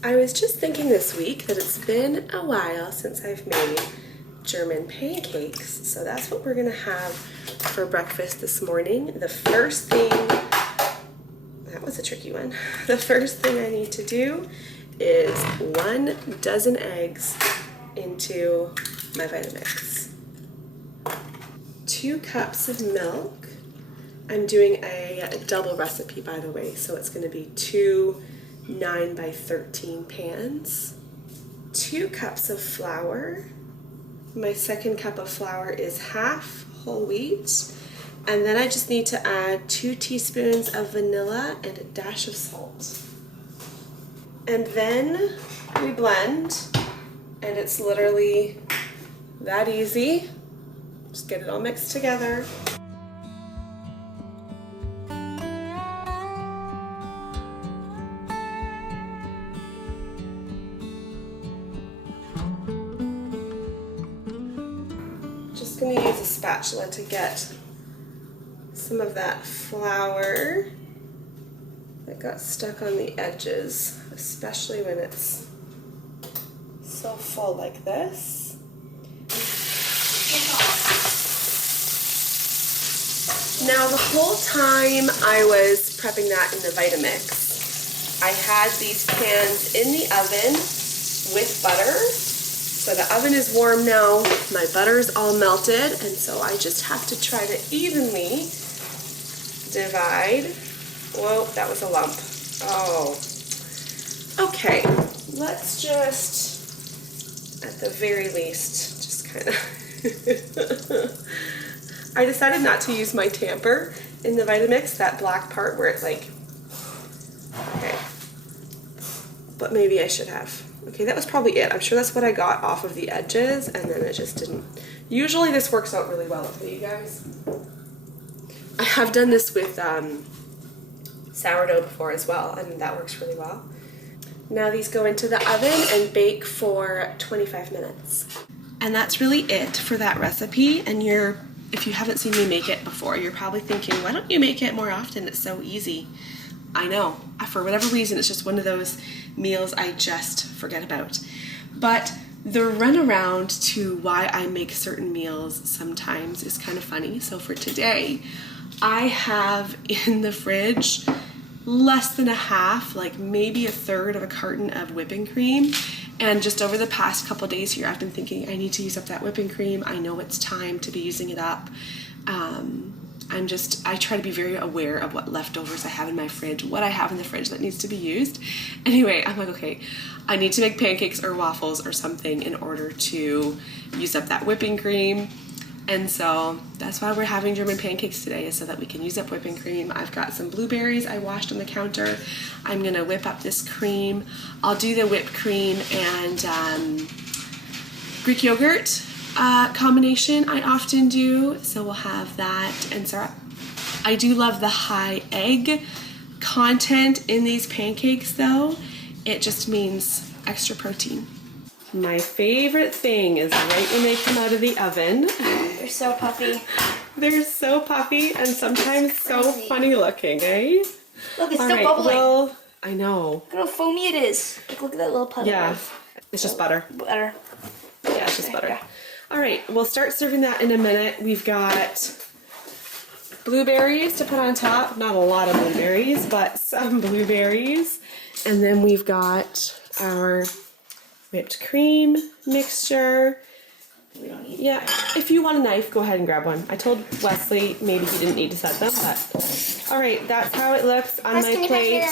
I was just thinking this week that it's been a while since I've made German pancakes, so that's what we're gonna have for breakfast this morning. The first thing, that was a tricky one. The first thing I need to do is 1 dozen eggs into my Vitamix. 2 cups of milk. I'm doing a double recipe, by the way, so it's gonna be 2 9 by 13 pans. 2 cups of flour. My second cup of flour is half whole wheat. And then I just need to add 2 teaspoons of vanilla and a dash of salt. And then we blend, and it's literally that easy. Just get it all mixed together. Just going to use a spatula to get some of that flour that got stuck on the edges, especially when it's so full like this. Now the whole time I was prepping that in the Vitamix, I had these pans in the oven with butter. So the oven is warm now, my butter's all melted, and so I just have to try to evenly divide. Whoa, that was a lump. Oh. Okay, let's just, at the very least, just kind of... I decided not to use my tamper in the Vitamix, that black part where it's like... Okay. But maybe I should have. Okay, that was probably it. I'm sure that's what I got off of the edges, and then it just didn't. Usually this works out really well for you guys. I have done this with sourdough before as well, and that works really well. Now these go into the oven and bake for 25 minutes. And that's really it for that recipe. And if you haven't seen me make it before, you're probably thinking, why don't you make it more often? It's so easy. I know, for whatever reason, it's just one of those meals I just forget about. But the runaround to why I make certain meals sometimes is kind of funny. So for today, I have in the fridge less than a half, like maybe a third of a carton of whipping cream. And just over the past couple days here, I've been thinking I need to use up that whipping cream. I know it's time to be using it up. I try to be very aware of what leftovers I have in my fridge, what I have in the fridge that needs to be used. Anyway, I'm like, okay, I need to make pancakes or waffles or something in order to use up that whipping cream. And so that's why we're having German pancakes today, is so that we can use up whipping cream. I've got some blueberries I washed on the counter. I'm gonna whip up this cream. I'll do the whipped cream and Greek yogurt combination I often do, so we'll have that and syrup. I do love the high egg content in these pancakes though. It just means extra protein. My favorite thing is right when they come out of the oven. They're so puffy. They're so puffy and sometimes so funny looking, eh? Look, it's All still right, bubbling. well, I know. Look how foamy it is. Like, look at that little puddle. Yeah, it's just butter. Butter. Yeah, it's just butter. Yeah. All right, we'll start serving that in a minute. We've got blueberries to put on top. Not a lot of blueberries, but some blueberries. And then we've got our whipped cream mixture. We don't need If you want a knife, go ahead and grab one. I told Wesley maybe he didn't need to set them, but all right, that's how it looks on my plate.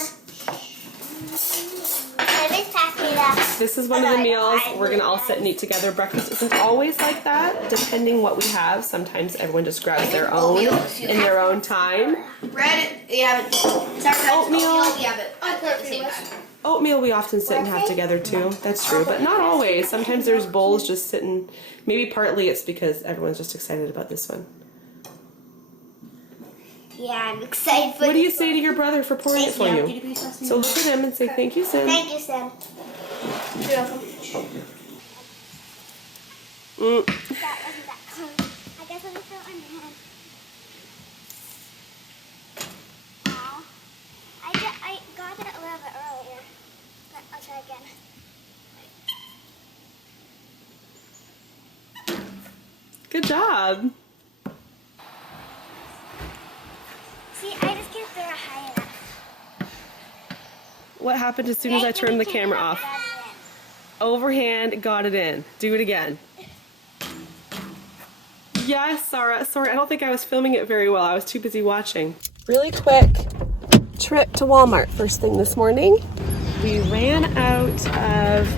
This is one of the meals we're gonna all sit and eat together. Breakfast isn't always like that, depending what we have. Sometimes everyone just grabs their own in their own time. bread. Yeah, but Oatmeal. Yeah, but at the same time. Oatmeal we often sit and have together too. That's true, but not always. Sometimes there's bowls just sitting. Maybe partly it's because everyone's just excited about this one. Yeah, I'm excited for What do you say to your brother for pouring it for you? So look at him and say thank you, Sim. Thank you, Sam. You're welcome. That wasn't that close. I guess I'll just throw it on your hand. Wow. I got it a little bit earlier. But I'll try again. Good job. See, I just can't throw it high enough. What happened as soon as I turned the camera off? Overhand, got it in. Do it again. Yes, Sarah. Sorry, I don't think I was filming it very well. I was too busy watching. Really quick trip to Walmart first thing this morning. We ran out of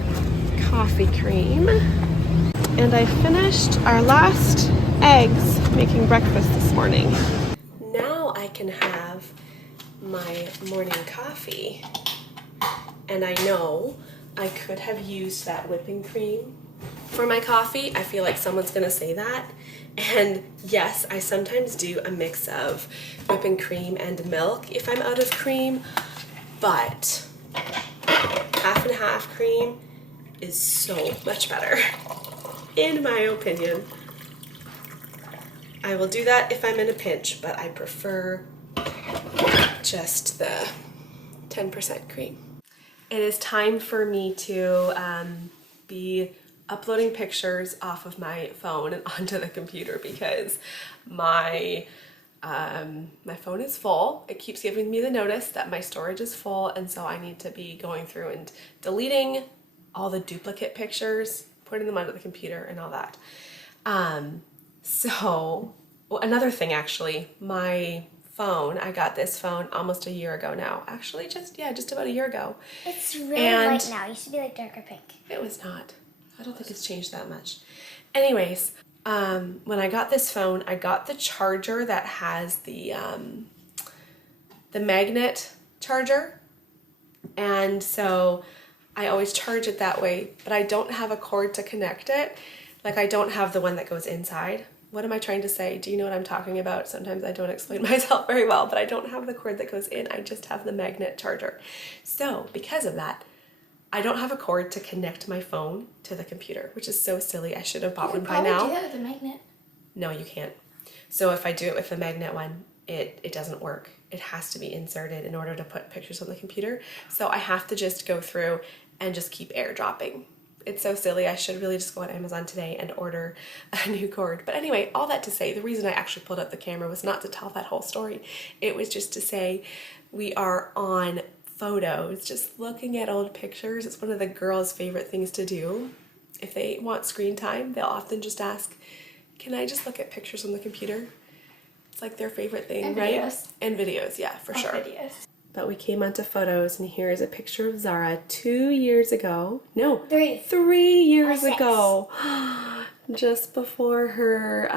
coffee cream and I finished our last eggs making breakfast this morning. Now I can have my morning coffee. And I know I could have used that whipping cream for my coffee. I feel like someone's gonna say that. And yes, I sometimes do a mix of whipping cream and milk if I'm out of cream, but half and half cream is so much better, in my opinion. I will do that if I'm in a pinch, but I prefer just the 10% cream. It is time for me to be uploading pictures off of my phone and onto the computer because my phone is full. It keeps giving me the notice that my storage is full, and so I need to be going through and deleting all the duplicate pictures, putting them onto the computer and all that. Well, another thing actually, my phone, I got this phone almost a year ago now. Actually, just about a year ago. It's really light now. It used to be like darker pink. It was not. I don't think it's changed that much. Anyways, when I got this phone, I got the charger that has the magnet charger. And so I always charge it that way, but I don't have a cord to connect it. Like I don't have the one that goes inside. What am I trying to say? Do you know what I'm talking about? Sometimes I don't explain myself very well, but I don't have the cord that goes in. I just have the magnet charger. So because of that, I don't have a cord to connect my phone to the computer, which is so silly. I should have bought one by now. You could probably do that with a magnet. No, you can't. So if I do it with the magnet one, it doesn't work. It has to be inserted in order to put pictures on the computer. So I have to just go through and just keep airdropping. It's so silly. I should really just go on Amazon today and order a new cord. But anyway, all that to say, the reason I actually pulled up the camera was not to tell that whole story. It was just to say we are on photos, just looking at old pictures. It's one of the girls' favorite things to do. If they want screen time, they'll often just ask, can I just look at pictures on the computer? It's like their favorite thing, And right? videos. And videos, yeah, for sure. Videos. But we came onto photos, and here's a picture of Zara 2 years ago. No, 3. 3 years 6. ago. Just before her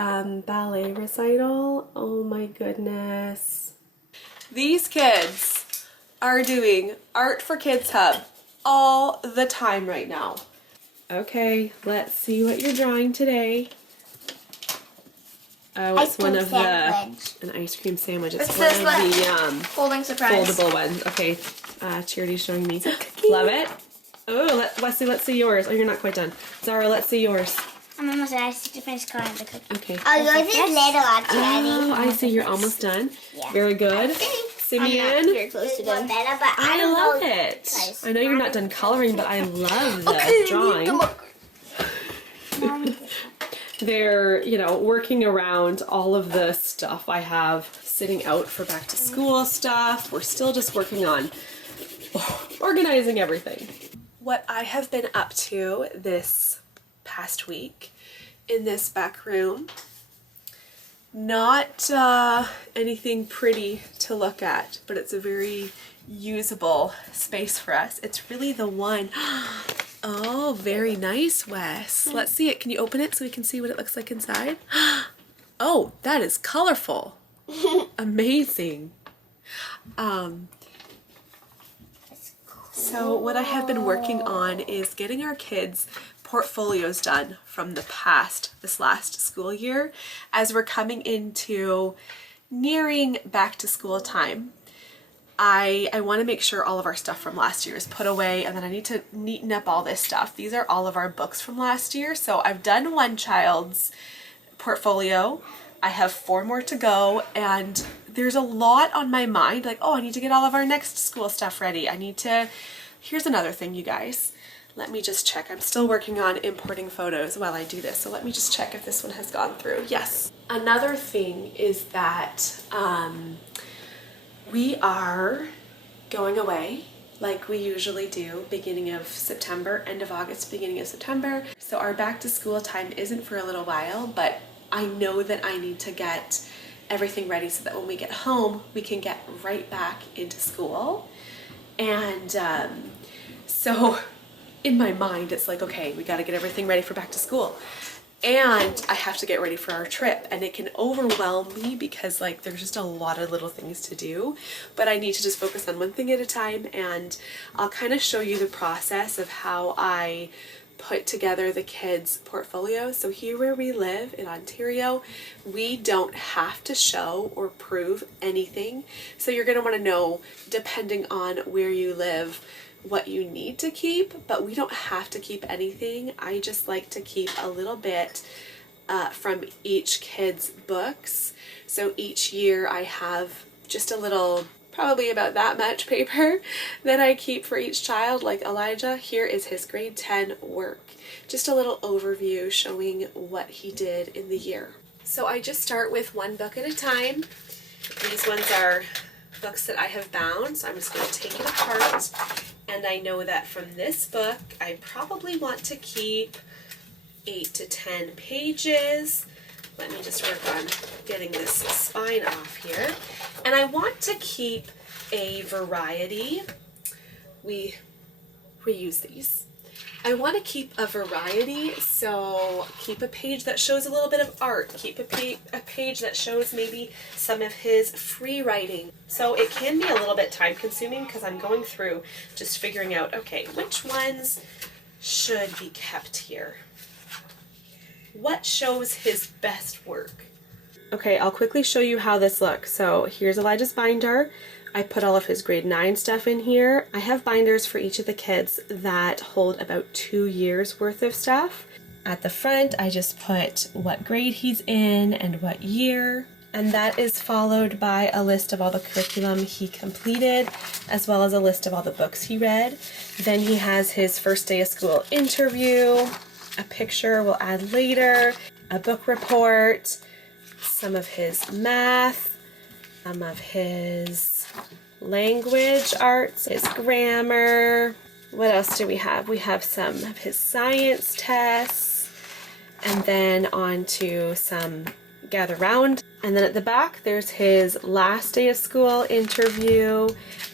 ballet recital. Oh my goodness. These kids are doing Art for Kids Hub all the time right now. Okay, let's see what you're drawing today. Oh, it's one of an ice cream sandwich. It's one of the Folding surprise. foldable ones. Okay, Charity's showing me. Love it. Oh, Wesley, let's see yours. Oh, you're not quite done. Zara, let's see yours. I'm almost done. I just have to finish coloring the cookie. Okay. Oh, yours is little actually. Oh, I see. You're almost done. Yeah. Very good. Simeon. Very close to done. Better, but I don't love know. it. I know you're not done coloring, but I love the drawing. They're, working around all of the stuff I have sitting out for back to school stuff. We're still just working on organizing everything. What I have been up to this past week in this back room, not anything pretty to look at, but it's a very usable space for us. It's really the one. Oh, very nice, Wes. Let's see it. Can you open it so we can see what it looks like inside? Oh, that is colorful. Amazing. So what I have been working on is getting our kids portfolios done from this last school year, as we're coming into nearing back to school time. I want to make sure all of our stuff from last year is put away, and then I need to neaten up all this stuff. These are all of our books from last year. So I've done one child's portfolio. I have 4 more to go, and there's a lot on my mind. Like, oh, I need to get all of our next school stuff ready. I need to here's another thing, you guys. Let me just check. I'm still working on importing photos while I do this, so let me just check if this one has gone through. Yes. Another thing is that we are going away like we usually do, beginning of September, end of August, beginning of September. So our back to school time isn't for a little while, but I know that I need to get everything ready so that when we get home, we can get right back into school. And so in my mind, it's like, okay, we got to get everything ready for back to school. And I have to get ready for our trip, and it can overwhelm me because like there's just a lot of little things to do, but I need to just focus on one thing at a time. And I'll kind of show you the process of how I put together the kids' portfolio. So here where we live in Ontario, we don't have to show or prove anything. So you're going to want to know, depending on where you live, what you need to keep, but we don't have to keep anything. I just like to keep a little bit from each kid's books. So each year I have just a little, probably about that much paper that I keep for each child. Like Elijah, here is his grade 10 work. Just a little overview showing what he did in the year. So I just start with one book at a time. These ones are books that I have bound, so I'm just going to take it apart. And I know that from this book, I probably want to keep 8 to 10 pages. Let me just work on getting this spine off here. And I want to keep a variety. We reuse these. I want to keep a variety, so keep a page that shows a little bit of art, keep a page that shows maybe some of his free writing. So it can be a little bit time consuming because I'm going through just figuring out, okay, which ones should be kept here? What shows his best work? Okay, I'll quickly show you how this looks. So here's Elijah's binder. I put all of his grade 9 stuff in here. I have binders for each of the kids that hold about 2 years worth of stuff. At the front, I just put what grade he's in and what year. And that is followed by a list of all the curriculum he completed, as well as a list of all the books he read. Then he has his first day of school interview, a picture we'll add later, a book report, some of his math, some of his language arts, his grammar. What else do we have? We have some of his science tests, and then on to some gather round. And then at the back, there's his last day of school interview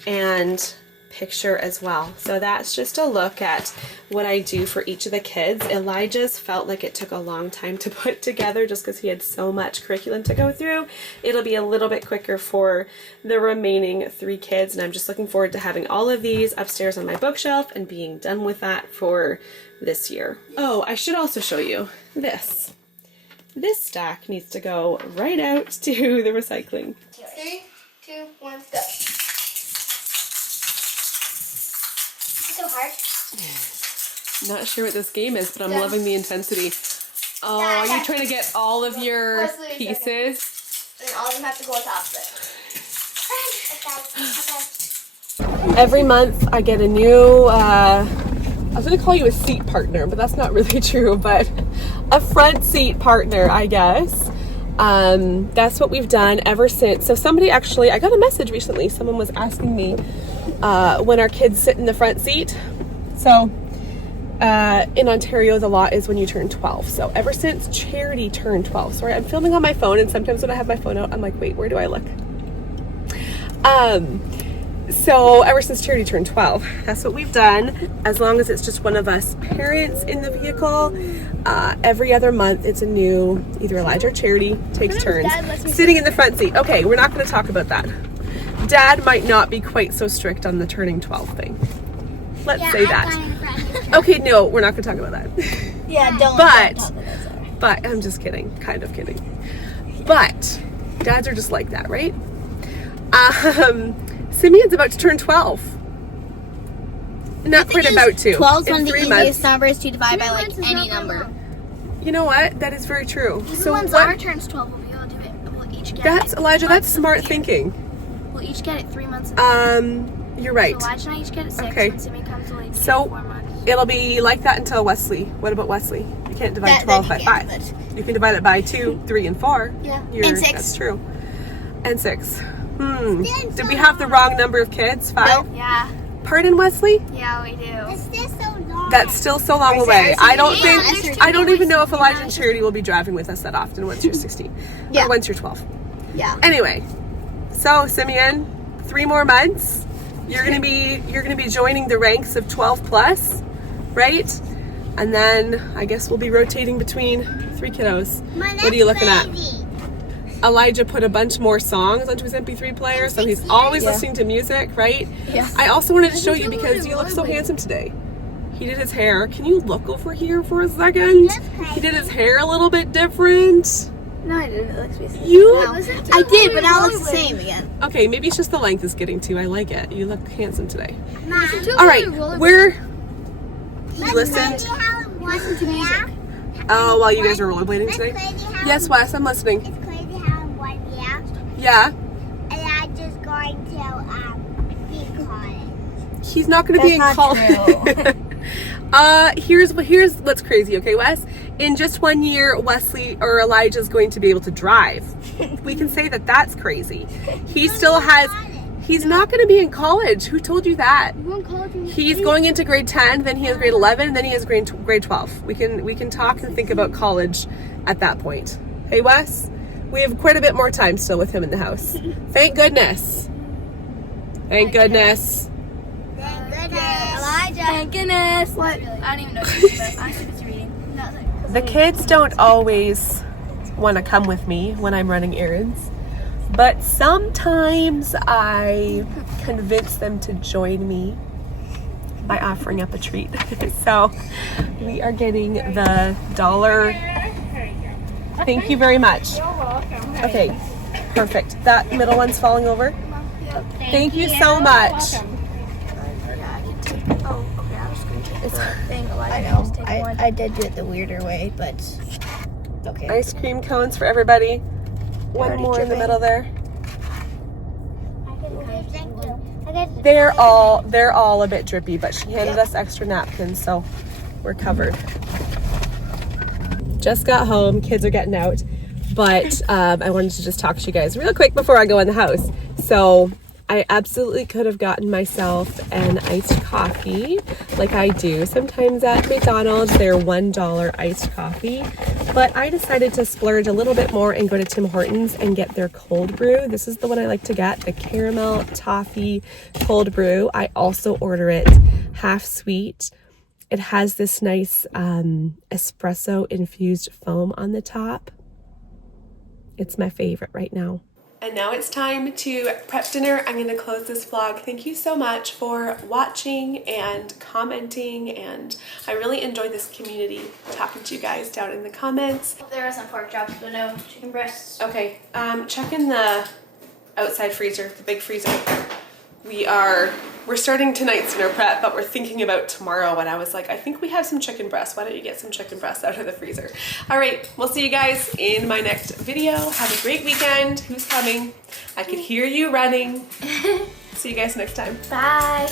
and picture as well. So that's just a look at what I do for each of the kids. Elijah's felt like it took a long time to put together just because he had so much curriculum to go through. It'll be a little bit quicker for the remaining 3 kids, and I'm just looking forward to having all of these upstairs on my bookshelf and being done with that for this year. Oh, I should also show you this. This stack needs to go right out to the recycling. 3, 2, 1, go. So hard. Not sure what this game is, but I'm loving the intensity. Oh, are you trying to get all of your pieces? And all of them have to go on top of it. Every month I get a new, I was going to call you a seat partner, but that's not really true, but a front seat partner, I guess. That's what we've done ever since. So somebody actually, I got a message recently, someone was asking me when our kids sit in the front seat. So in Ontario, the law is when you turn 12. So ever since Charity turned 12, sorry, I'm filming on my phone, and sometimes when I have my phone out, I'm like, wait, where do I look? So ever since Charity turned 12, that's what we've done. As long as it's just one of us parents in the vehicle, every other month it's a new, either Elijah or Charity takes turns sitting in the front seat. Okay, we're not going to talk about that. Dad might not be quite so strict on the turning 12 thing. Let's say that. Okay, no, we're not going to talk about that. Yeah, don't. But I'm just kidding, kind of kidding. But dads are just like that, right? Simeon's about to turn 12. Not quite about to. 12 is one in of the 3 easiest months. numbers to divide by like any number. You know what? That is very true. So once our turn's 12, we'll all do it. We'll each get That's it. Elijah. That's smart thinking. We'll each get it 3 months. You're right. So Elijah and I each get 6 Okay. when Simeon comes to like So 4 months. it'll be like that until Wesley. What about Wesley? You can't divide 12 by 5. You can divide it by 2, 3, and 4. Yeah. And 6. That's true. And 6. Did we have the wrong number of kids? 5? Yeah. Pardon, Wesley? Yeah, we do. It's still so long. That's still so long away. I don't even know if Elijah and Charity will be driving with us that often once you're 16. Yeah. Or once you're 12. Yeah. Anyway, so Simeon, 3 more months. You're gonna be joining the ranks of 12 plus, right? And then I guess we'll be rotating between 3 kiddos. What are you looking at? Elijah put a bunch more songs onto his MP3 player, so he's always listening to music, right? Yeah. I also wanted to show you because you look so handsome today. He did his hair. Can you look over here for a second? He did his hair a little bit different. No, I didn't. It looks weird. I did, but now it looks the same again. Okay, maybe it's just the length is getting to you. I like it. You look handsome today. Mom, All right, he listened. listen to music. Oh, while you guys were rollerblading today? Yes, Wes, I'm listening. It's crazy how in 1 year, Yeah. and I'm just going to be college. He's not going to be in college. Here's what's crazy, okay, Wes? In just 1 year, Wesley or Elijah's going to be able to drive. We can say that that's crazy. He's not going to be in college. Who told you that? He's going into grade 10, then he has grade 11, then he has grade 12. We can talk and think about college at that point. Hey, Wes? We have quite a bit more time still with him in the house. Thank goodness. Thank goodness. Elijah. Thank goodness. What? I don't even know what you're talking about. I'm too busy reading. The kids don't always want to come with me when I'm running errands, but sometimes I convince them to join me by offering up a treat. So we are getting the dollar. Thank you very much. You're welcome. Okay, perfect. That middle one's falling over. Thank you so much. I know. I did do it the weirder way, but okay. Ice cream cones for everybody. One more in the middle there. They're all a bit drippy, but she handed us extra napkins, so we're covered. Just got home, kids are getting out, but I wanted to just talk to you guys real quick before I go in the house. So I absolutely could have gotten myself an iced coffee like I do sometimes at McDonald's, their $1 iced coffee, but I decided to splurge a little bit more and go to Tim Hortons and get their cold brew. This is the one I like to get, the caramel toffee cold brew. I also order it half sweet. It has this nice espresso infused foam on the top. It's my favorite right now. And now it's time to prep dinner. I'm going to close this vlog. Thank you so much for watching and commenting, and I really enjoyed this community, talking to you guys down in the comments. There are some pork chops, but no chicken breasts. Okay, check in the outside freezer, the big freezer. We're starting tonight's dinner prep, but we're thinking about tomorrow, and I was like, I think we have some chicken breasts. Why don't you get some chicken breasts out of the freezer? All right, we'll see you guys in my next video. Have a great weekend. Who's coming? I could hear you running. See you guys next time. Bye.